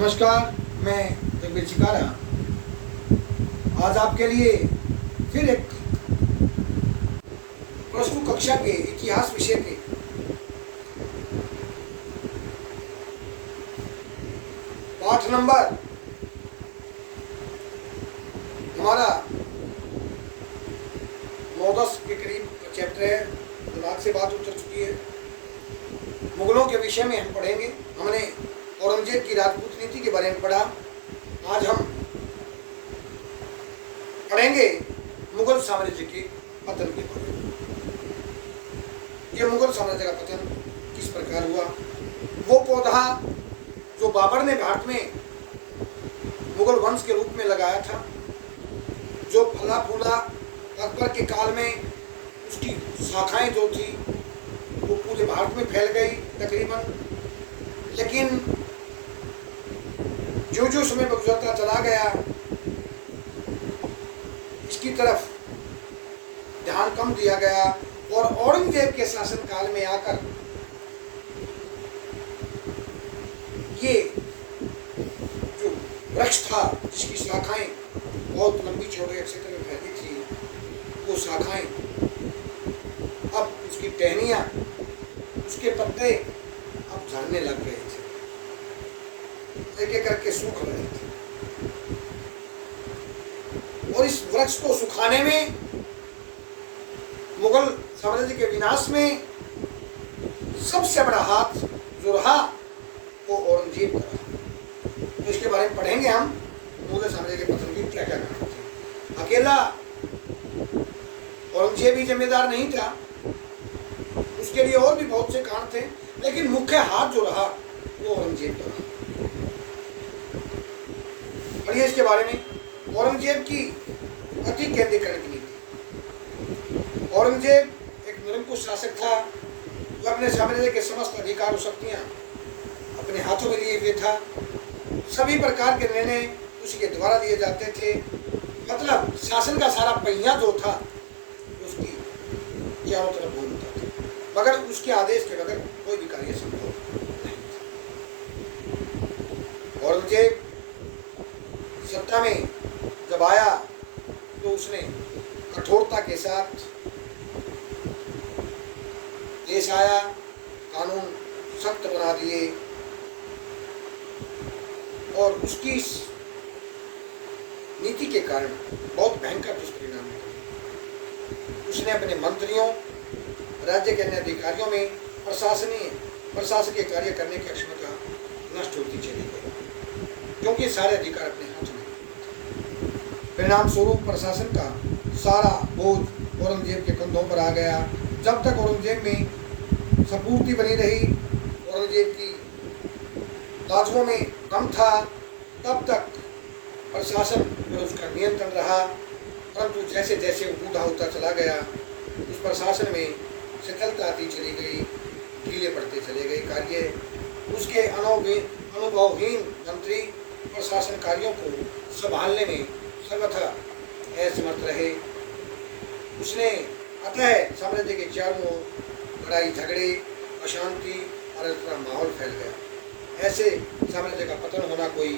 नमस्कार, मैं जगबीर चिकारा आज आपके लिए फिर एक प्लस टू कक्षा के इतिहास विषय के पाठ नंबर हमारा 9-10 के करीब चैप्टर है। दिमाग से बात उतर चुकी है। मुगलों के विषय में हम पढ़ेंगे। हमने औरंगजेब की राजपूत नीति के बारे में पढ़ा। आज हम पढ़ेंगे मुगल साम्राज्य के पतन के बारे में। यह मुगल साम्राज्य का पतन किस प्रकार हुआ, वो पौधा जो बाबर ने भारत में मुगल वंश के रूप में लगाया था, जो फला फूला अकबर के काल में उसकी शाखाएं जो थी वो पूरे भारत में फैल गई तकरीबन। लेकिन जो जो समय गुजरता चला गया, इसकी तरफ ध्यान कम दिया गया और औरंगजेब के शासन काल में आकर ये जो वृक्ष था जिसकी शाखाएं बहुत लंबी चौड़े एक क्षेत्र में फैली थी, वो शाखाएं अब उसकी टहनियां, उसके पत्ते अब झड़ने लग गए थे, एक एक करके सूख रहे थे। और इस वृक्ष को सुखाने में, मुगल साम्राज्य के विनाश में सबसे बड़ा हाथ जो रहा वो औरंगजेब का रहा। तो इसके बारे में पढ़ेंगे हम। मुगल साम्राज्य के पतन की क्या क्या कारण थे। अकेला औरंगजेब ही जिम्मेदार नहीं था, उसके लिए और भी बहुत से कारण थे, लेकिन मुख्य हाथ जो रहा वो औरंगजेब का रहा। पढ़िए इसके बारे में। औरंगजेब की अति केंद्रीकरण की नीति। औरंगजेब एक निरंकुश शासक था जो अपने साम्राज्य के समस्त अधिकार और शक्तियां अपने हाथों में लिए हुए था। सभी प्रकार के निर्णय उसी के द्वारा लिए जाते थे। मतलब शासन का सारा पहिया जो था उसकी चारों तरफ घूमता था, मगर उसके आदेश के बगैर कोई भी कार्य संभव नहीं था। औरंगजेब सत्ता में जब आया तो उसने कठोरता के साथ देश आया, कानून सख्त बना दिए और उसकी इस नीति के कारण बहुत भयंकर दुष्परिणाम हुए। उसने अपने मंत्रियों, राज्य के अन्य अधिकारियों में प्रशासकीय कार्य करने की क्षमता नष्ट होती चली गई, क्योंकि सारे अधिकार अपने हाथ में। परिणाम स्वरूप प्रशासन का सारा बोझ औरंगजेब के कंधों पर आ गया। जब तक औरंगजेब में सपूर्ति बनी रही, औरंगजेब की बाजुओं में दम था, तब तक प्रशासन पर उसका नियंत्रण रहा। परंतु जैसे जैसे वो बूढ़ा होता चला गया, उस प्रशासन में शिथिलता आती चली गई, ढीले पड़ते चले गए कार्य। उसके अनुभवहीन मंत्री प्रशासन कार्यों को संभालने में सर्वथा असमर्थ रहे। उसने अतः साम्राज्य के चारों ओर लड़ाई झगड़े, अशांति और अस्थायी माहौल फैल गया। ऐसे साम्राज्य का पतन होना कोई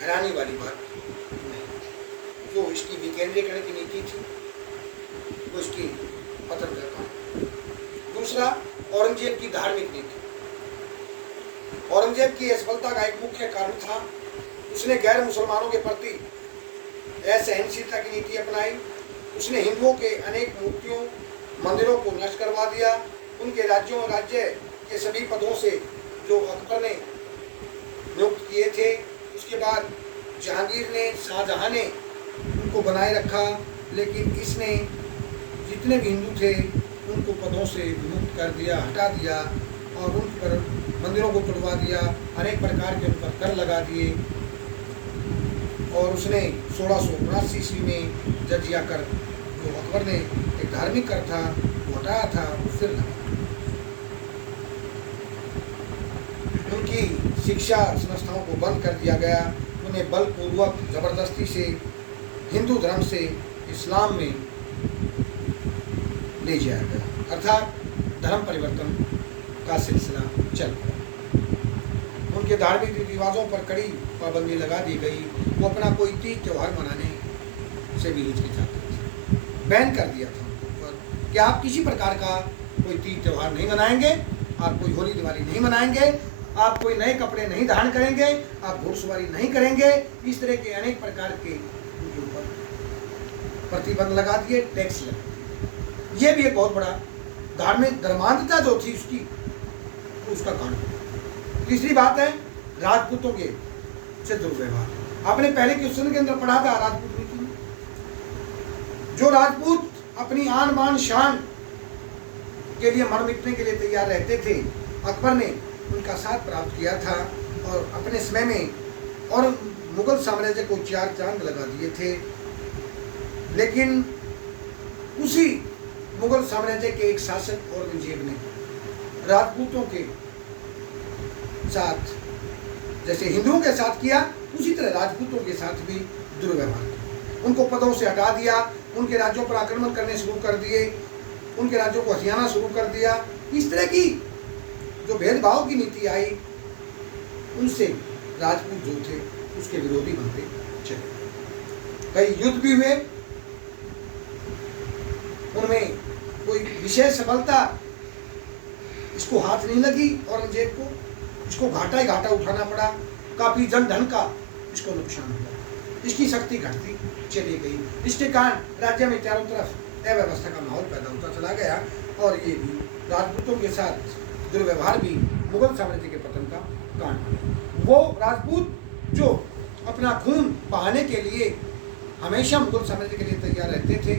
हैरानी वाली बात नहीं। जो इसकी विकेंद्रीकरण की नीति थी वो इसकी पतन का कारण। दूसरा, औरंगजेब की धार्मिक नीति। औरंगजेब की असफलता का एक मुख्य कारण था उसने गैर मुसलमानों के प्रति असहनशीलता की नीति अपनाई। उसने हिंदुओं के अनेक मूर्तियों, मंदिरों को नष्ट करवा दिया। उनके राज्यों और राज्य के सभी पदों से जो अकबर ने नियुक्त किए थे, उसके बाद जहांगीर ने, शाहजहां ने उनको बनाए रखा, लेकिन इसने जितने भी हिंदू थे उनको पदों से मुक्त कर दिया, हटा दिया और उन पर मंदिरों को तोड़वा दिया, अनेक प्रकार के उन पर कर लगा दिए। और उसने 1679 ईस्वी में जजिया कर, जो अकबर ने एक धार्मिक कर था वो हटाया था, वो फिर लगा। उनकी शिक्षा संस्थाओं को बंद कर दिया गया। उन्हें बलपूर्वक जबरदस्ती से हिंदू धर्म से इस्लाम में ले जाया गया, अर्थात धर्म परिवर्तन का सिलसिला चल पड़ा। उनके धार्मिक रीति रिवाजों पर कड़ी पाबंदी लगा दी गई। वो अपना कोई तीज त्यौहार मनाने से भी हिचकिचाते थे, बैन कर दिया था पर कि आप किसी प्रकार का कोई तीज त्यौहार नहीं मनाएंगे, आप कोई होली दिवाली नहीं मनाएंगे, आप कोई नए कपड़े नहीं धारण करेंगे, आप घुड़सवारी नहीं करेंगे। इस तरह के अनेक प्रकार के उनके ऊपर प्रतिबंध लगा दिए, टैक्स लगा दिए। ये भी एक बहुत बड़ा धार्मिक धर्मांधता जो थी उसका कारण। तीसरी बात है राजपूतों के से दुर्व्यवहार। आपने पहले क्वेश्चन के अंदर पढ़ा था राजपूत नीति में, जो राजपूत अपनी आन बान शान के लिए मर मिटने के लिए तैयार रहते थे, अकबर ने उनका साथ प्राप्त किया था और अपने समय में और मुगल साम्राज्य को चार चांद लगा दिए थे। लेकिन उसी मुगल साम्राज्य के एक शासक औरंगजेब ने राजपूतों के साथ जैसे हिंदुओं के साथ किया, उसी तरह राजपूतों के साथ भी दुर्व्यवहार किया। उनको पदों से हटा दिया, उनके राज्यों पर आक्रमण करने शुरू कर दिए, उनके राज्यों को हथियाना शुरू कर दिया। इस तरह की जो भेदभाव की नीति आई, उनसे राजपूत जो थे उसके विरोधी बनते चले। कई युद्ध भी हुए, उनमें कोई विशेष सफलता इसको हाथ नहीं लगी औरंगजेब को, इसको घाटा ही घाटा उठाना पड़ा। काफी जन धन का इसको नुकसान हुआ, इसकी शक्ति घटती चली गई। इसके कारण राज्य में चारों तरफ अव्यवस्था का माहौल पैदा होता चला गया और ये भी राजपूतों के साथ दुर्व्यवहार भी मुगल साम्राज्य के पतन का कारण बना। वो राजपूत जो अपना खून बहाने के लिए हमेशा मुगल साम्राज्य के लिए तैयार रहते थे,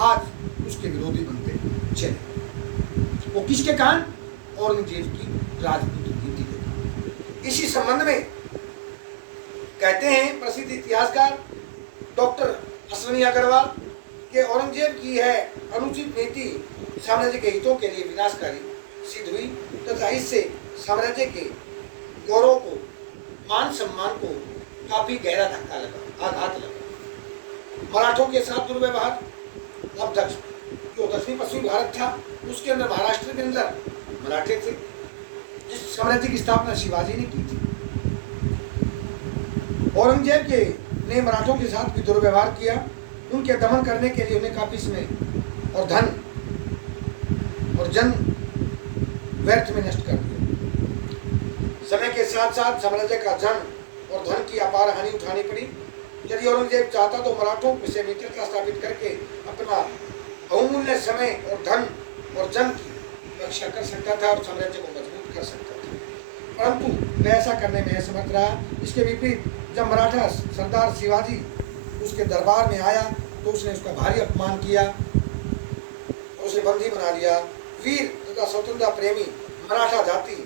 आज उसके विरोधी बनते चले। वो किसके कारण? औरंगजेब की राजपूत नीति के कारण। इसी संबंध में कहते हैं प्रसिद्ध इतिहासकार डॉक्टर अश्विनी अग्रवाल कि औरंगजेब की है अनुचित नीति साम्राज्य के हितों के लिए विनाशकारी सिद्ध हुई तथा इससे साम्राज्य के गौरव को, मान सम्मान को काफी गहरा धक्का लगा, आघात लगा। मराठों के साथ दुर्व्यवहार। अब जो दक्षिणी पश्चिमी भारत था उसके अंदर, महाराष्ट्र के अंदर मराठे थे, जिस साम्राज्य की स्थापना शिवाजी ने की थी। औरंगजेब ने मराठों के साथ भी दुर्व्यवहार किया। उनके दमन करने के लिए उन्हें काफी समय और धन और जन व्यर्थ में नष्ट कर दिया। समय के साथ साथ साम्राज्य का जन और धन की अपार हानि उठानी पड़ी। यदि औरंगजेब चाहता तो मराठों से मित्रता स्थापित करके अपना बहुमूल्य समय और धन और जन की रक्षा कर सकता था और साम्राज्य को मजबूत कर सकता था, परंतु वह ऐसा करने में असमर्थ रहा। इसके विपरीत जब मराठा सरदार शिवाजी उसके दरबार में आया तो उसने उसका भारी अपमान किया, उसे बंदी बना लिया। वीर तथा स्वतंत्रता प्रेमी मराठा जाति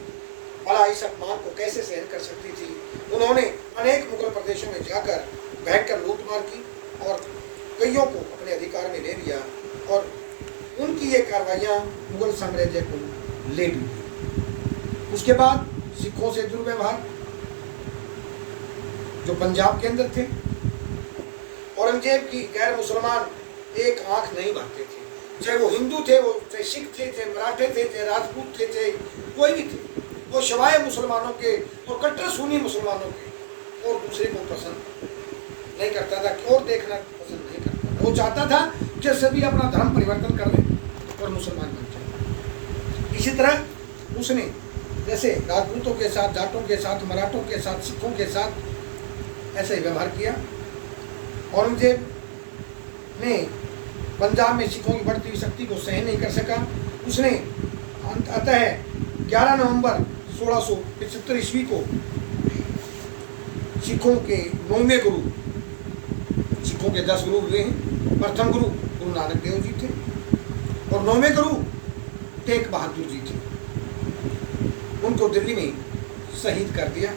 भला इस अपमान को कैसे सहन कर सकती थी? उन्होंने अनेक मुगल प्रदेशों में जाकर भयंकर लूटमार की और कईयों को अपने अधिकार में ले लिया और उनकी ये कार्रवाइयाँ मुगल साम्राज्य को ले डूबी। उसके बाद सिखों से दुर्व्यवहार, जो पंजाब के अंदर थे। औरंगजेब की गैर मुसलमान एक आंख नहीं भरते थे, चाहे वो हिंदू थे, वो चाहे सिख थे, चाहे मराठे थे, चाहे राजपूत थे, चाहे कोई भी थे। वो शवाए मुसलमानों के और कट्टर सुन्नी मुसलमानों के और दूसरे को पसंद नहीं करता था और देखना पसंद नहीं करता था। वो चाहता था कि सभी अपना धर्म परिवर्तन कर लें और मुसलमान बन जाए। इसी तरह उसने जैसे राजपूतों के साथ, जाटों के साथ, मराठों के साथ, सिखों के साथ ऐसे ही व्यवहार किया। औरंगजेब ने पंजाब में सिखों की बढ़ती हुई शक्ति को सहन नहीं कर सका। उसने अतः 11 नवंबर 1675 ईस्वी को सिखों के 9वें गुरु, सिखों के 10 गुरु हुए हैं। प्रथम गुरु गुरु नानक देव जी थे और 9वें गुरु तेग बहादुर जी थे। उनको दिल्ली में शहीद कर दिया।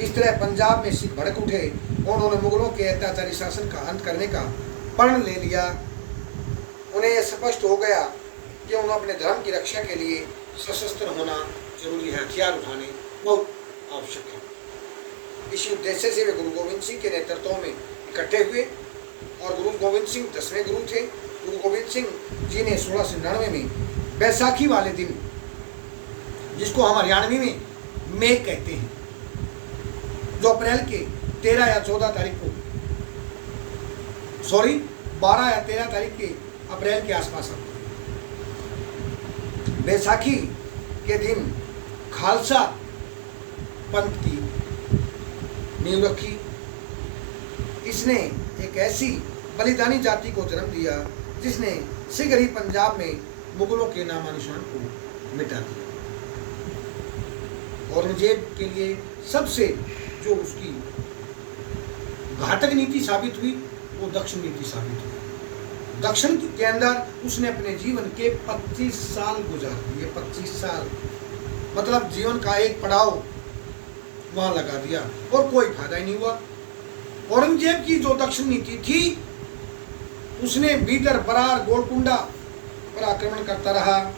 इस तरह पंजाब में सिख भड़क उठे और उन्होंने मुगलों के अत्याचारी शासन का अंत करने का प्रण ले लिया। उन्हें यह स्पष्ट हो गया कि उन्हें अपने धर्म की रक्षा के लिए सशस्त्र होना जरूरी है, हथियार उठाने बहुत आवश्यक है। इसी उद्देश्य से वे गुरु गोविंद सिंह के नेतृत्व में इकट्ठे हुए और गुरु गोविंद सिंह 10वें गुरु थे। गुरु गोविंद सिंह जी ने 1699 में बैसाखी वाले दिन, जिसको हम हरियाणवी में मे कहते हैं, जो अप्रैल के 13 या 14 तारीख को, सॉरी 12 या 13 तारीख के अप्रैल के आसपास आता है। बैसाखी के दिन खालसा पंथ की नींव रखी। इसने एक ऐसी बलिदानी जाति को जन्म दिया जिसने शीघ्र ही पंजाब में मुगलों के नामानिशान को मिटा दिया। औरंगजेब के लिए सबसे जो उसकी घातक नीति साबित हुई वो दक्षिण नीति साबित हुई। दक्षिण के अंदर उसने अपने जीवन के 25 साल गुजार दिए। 25 साल मतलब जीवन का एक पड़ाव वहां लगा दिया और कोई फायदा ही नहीं हुआ। औरंगजेब की जो दक्षिण नीति थी, उसने बीदर, बरार, गोलकुंडा पर आक्रमण करता रहा,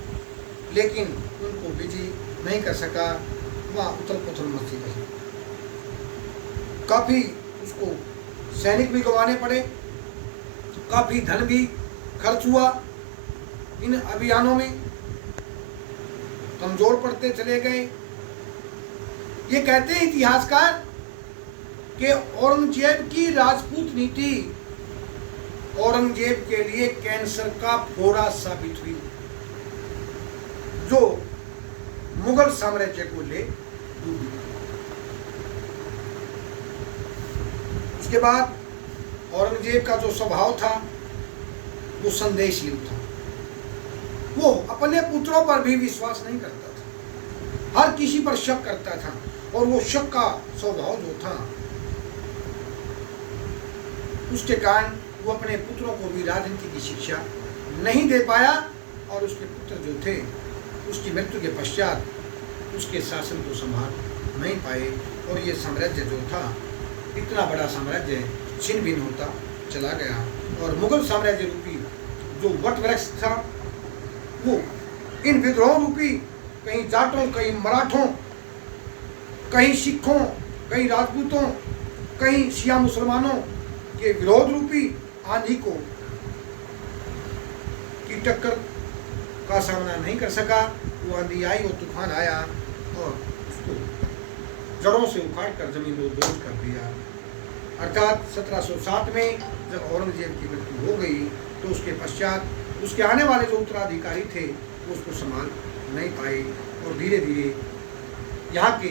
लेकिन उनको विजय नहीं कर सका। वहां उथल पुथल मची रही। काफी उसको सैनिक भी गंवाने पड़े, काफी धन भी खर्च हुआ इन अभियानों में, कमजोर पड़ते चले गए। ये कहते हैं इतिहासकार कि औरंगजेब की राजपूत नीति औरंगजेब के लिए कैंसर का फोड़ा साबित हुई, जो मुगल साम्राज्य को ले डूबी। उसके बाद औरंगजेब का जो स्वभाव था वो संदेहशील था। वो अपने पुत्रों पर भी विश्वास नहीं करता था, हर किसी पर शक करता था, और वो शक का स्वभाव जो था उसके कारण वो अपने पुत्रों को भी राजनीति की शिक्षा नहीं दे पाया, और उसके पुत्र जो थे उसकी मृत्यु के पश्चात उसके शासन को संभाल नहीं पाए, और ये साम्राज्य जो था इतना बड़ा साम्राज्य छिन्न भिन्न होता चला गया। और मुगल साम्राज्य रूपी जो वट वृक्ष था वो इन विद्रोह रूपी कहीं जाटों, कहीं मराठों, कहीं सिखों, कहीं राजपूतों, कहीं शिया मुसलमानों के विरोध रूपी आंधी को की टक्कर का सामना नहीं कर सका। वो आंधी आई, वो तूफान आया और उसको जड़ों से उखाड़ कर जमीन को बोझ कर दिया। अर्थात 1707 में जब औरंगजेब की मृत्यु हो गई तो उसके पश्चात उसके आने वाले जो उत्तराधिकारी थे वो उसको संभाल नहीं पाए, और धीरे धीरे यहाँ के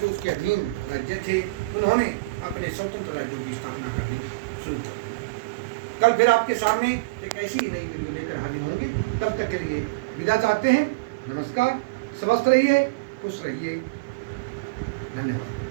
जो उसके अधीन राज्य थे उन्होंने अपने स्वतंत्र राज्यों की स्थापना करनी शुरू कर दी। कल फिर आपके सामने एक ऐसी ही नई वीडियो लेकर हाजिर होंगे। तब तक के लिए विदा चाहते हैं। नमस्कार, स्वस्थ रहिए, खुश रहिए, धन्यवाद।